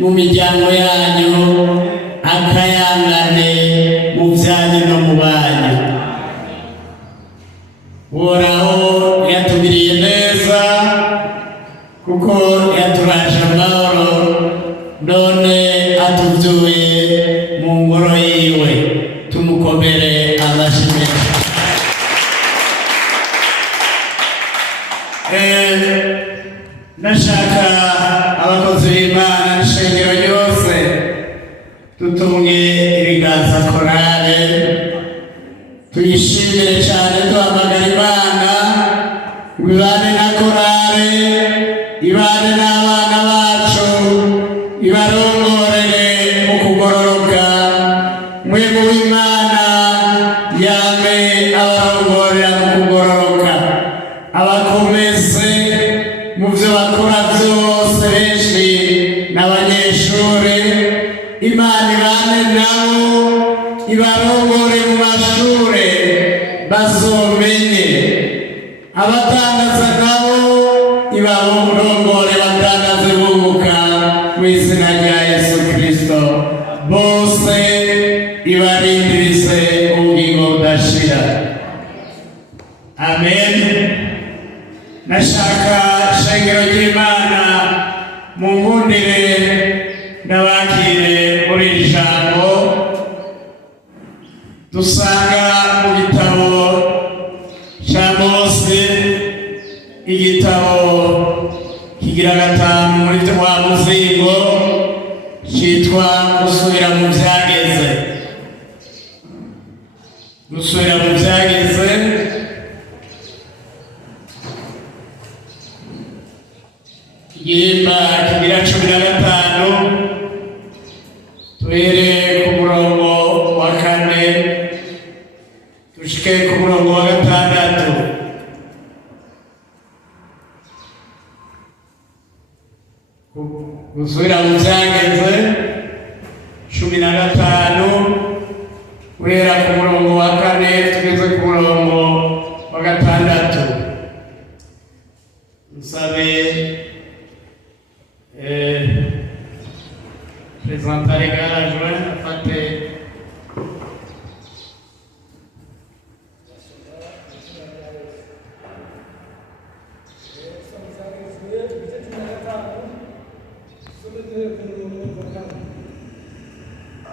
mu miryango yanyu, akayangane mu byanyu no mu banyu. Uhoraho yatugiriye neza kuko yaturashe amahoro, none atuvyuye mu ngoro yiwe. Tumukomere amashyi menshi. Nashaka abakozi b'Imana n'ishengero ryose tutunge ibiganza korale, tuyishimire cyane, duhamagara Imana ngo ibane na korale, ibane n'abana bacu, ibarongorere mu kugororoka. Mwemu w'Imana yame abarongorera mu kugororoka, abakomeze mu byo bakora byose. Benshi n'abanyeshuri, Imana ibane nabo, ibarongore mu mashuri bazomenye. Abatangaza nabo ibarongore batangaze bunguka mu izina rya Yesu Kristo. Bose ibarindirize ubugingo budashira. Amen. Nashaka shengero ry'Imana munkundire ndabakire muri iri jambo dusanga mu gitabo cya Mose, igitabo kigira 5 muri wa muzingo cyitwa gusubira mu byageze. Gusubira mu byageze igihimba kigira 15, tuhere ku murongo wa 4 dushike ku murongo wa 6. Gusubira mu byageze 15 guhera ku murongo wa 4 tugeze ku murongo wa 6. Nsabe Président légal adjoint afate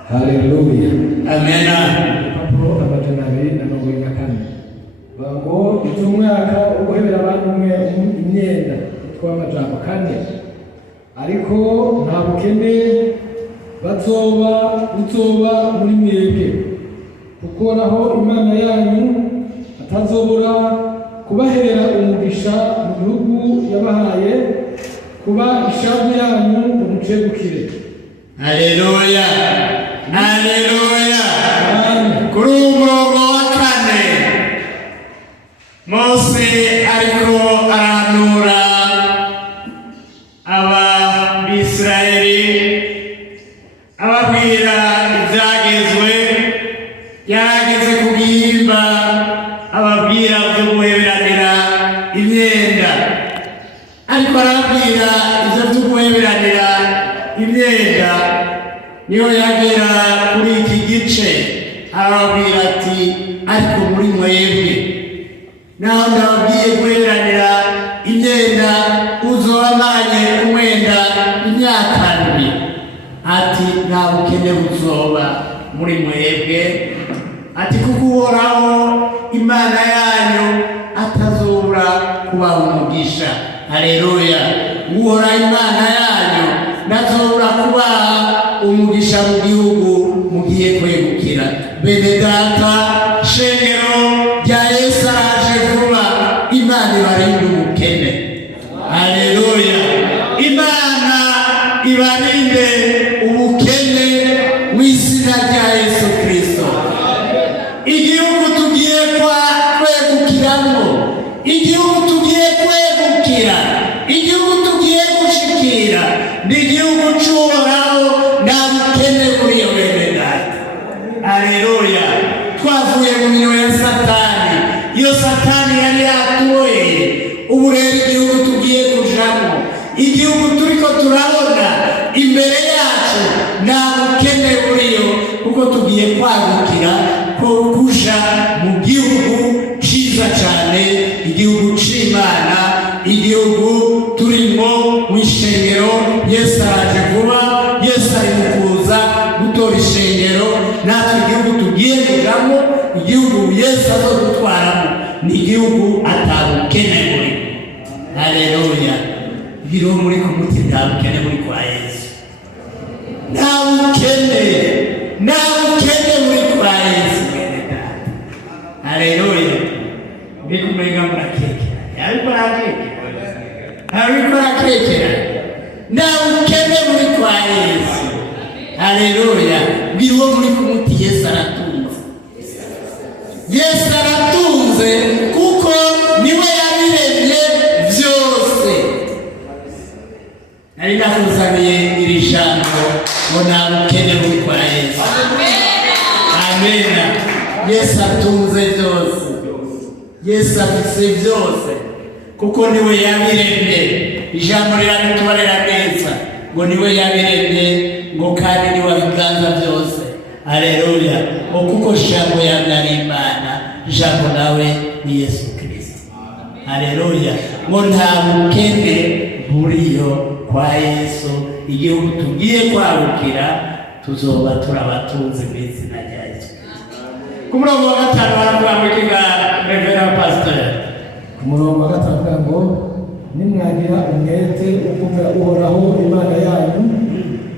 Haleluya. Amen. Pablo abatanari na Nogoya kane. Bango itumwaka uguhebera abantu umwe imyenda twa amajambo kane. Ariko nta bukene uzoba muri mwebwe, kuko naho Imana yanyu atazobura kubahera umugisha mu gihugu yabahaye, kuba ishavu yanyu umucegukire. Haleluya. Haleluya. Kuri umurongo wa 4 Mose ariko aranura Abisirayeli, ababwira ibyagezwe. Yarageze ku gihimba ababwira byo guheberanira imyenda, ariko arababwira ibyo byo guheberanira imyenda. Niyo yagera kuri iki gice arababwira ati, ariko muri mwebwe naho ndababwiye guheberanira imyenda, uzobamanye umwenda imyaka 2. Ati nta bukene buzoba muri mwebwe, ati kuko Uhoraho Imana yanyu atazobura kubaha umugisha. Haleluya. Uhoraho Imana yanyu ntazobura kubaha umugisha mu gihugu mugiye kwegukira. Bene data, shengero rya Yesu araje vuba, Imana ibarinde ubukene. Haleluya. Imana ibarinde ubukene mu izina rya Yesu Kristo. Igihugu tugiye kwegukiramo, igihugu tugiye kwegukira, igihugu tugiye gushikira ni igihugu cy'Uhoraho, nta bukene muri iyo bene data. Haleluya. Twavuye mu minwe ya Satani. Iyo Satani yari yatuboheye, ubu rero igihugu tugiye kujamo, igihugu turiko turabona tugiye kwagukira ko kuja mu gihugu ciza cyane, igihugu c'Imana, igihugu turimo mu ishengero. Yesu araje vuba, Yesu ari mu kuza gutora ishengero. Natwe igihugu tugiye kujamo, igihugu Yesu azodutwaramo, ni igihugu atabukene muri. Haleluya! Biro muri ku mutima, nta bukene muri kwa Yesu, nta bukene muri kwa Yesu. Haleluya! Bikumenga murakekera, ariko arakekera, nta bukene muri kwa Yesu. Haleluya! Biro muri ku mutima, Yesu aratunze. Yesu aratunze kuko niwe yabiremye byose. Nari nakuzaniye iri jambo ngo nta bukene muri kwa Yesu. Amena. Yesu atunze byose, Yesu afise byose kuko niwe yabiremye. Ijambo riratubarira neza ngo niwe yabiremye, ngo kandi niwe abiganza byose. Haleluya! Kuko jambo yari Imana, jambo nawe ni Yesu Kristo. Haleluya! Ngo nta bukene buriyo kwa Yesu. Igihugu tugiye kwagukira tuzoba turabatunze mu izina rya Yesu. Ku murongo wa 5 baravuga ngo kiga Reverend Pastor. Ku murongo wa 5 ngo nimwagira umwete wo kumvira Uhoraho Imana yanyu,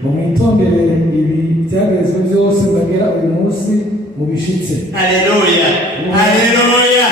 mwitondere ibi byagezwe byose bagera uyu munsi mubishitse. Haleluya! Haleluya!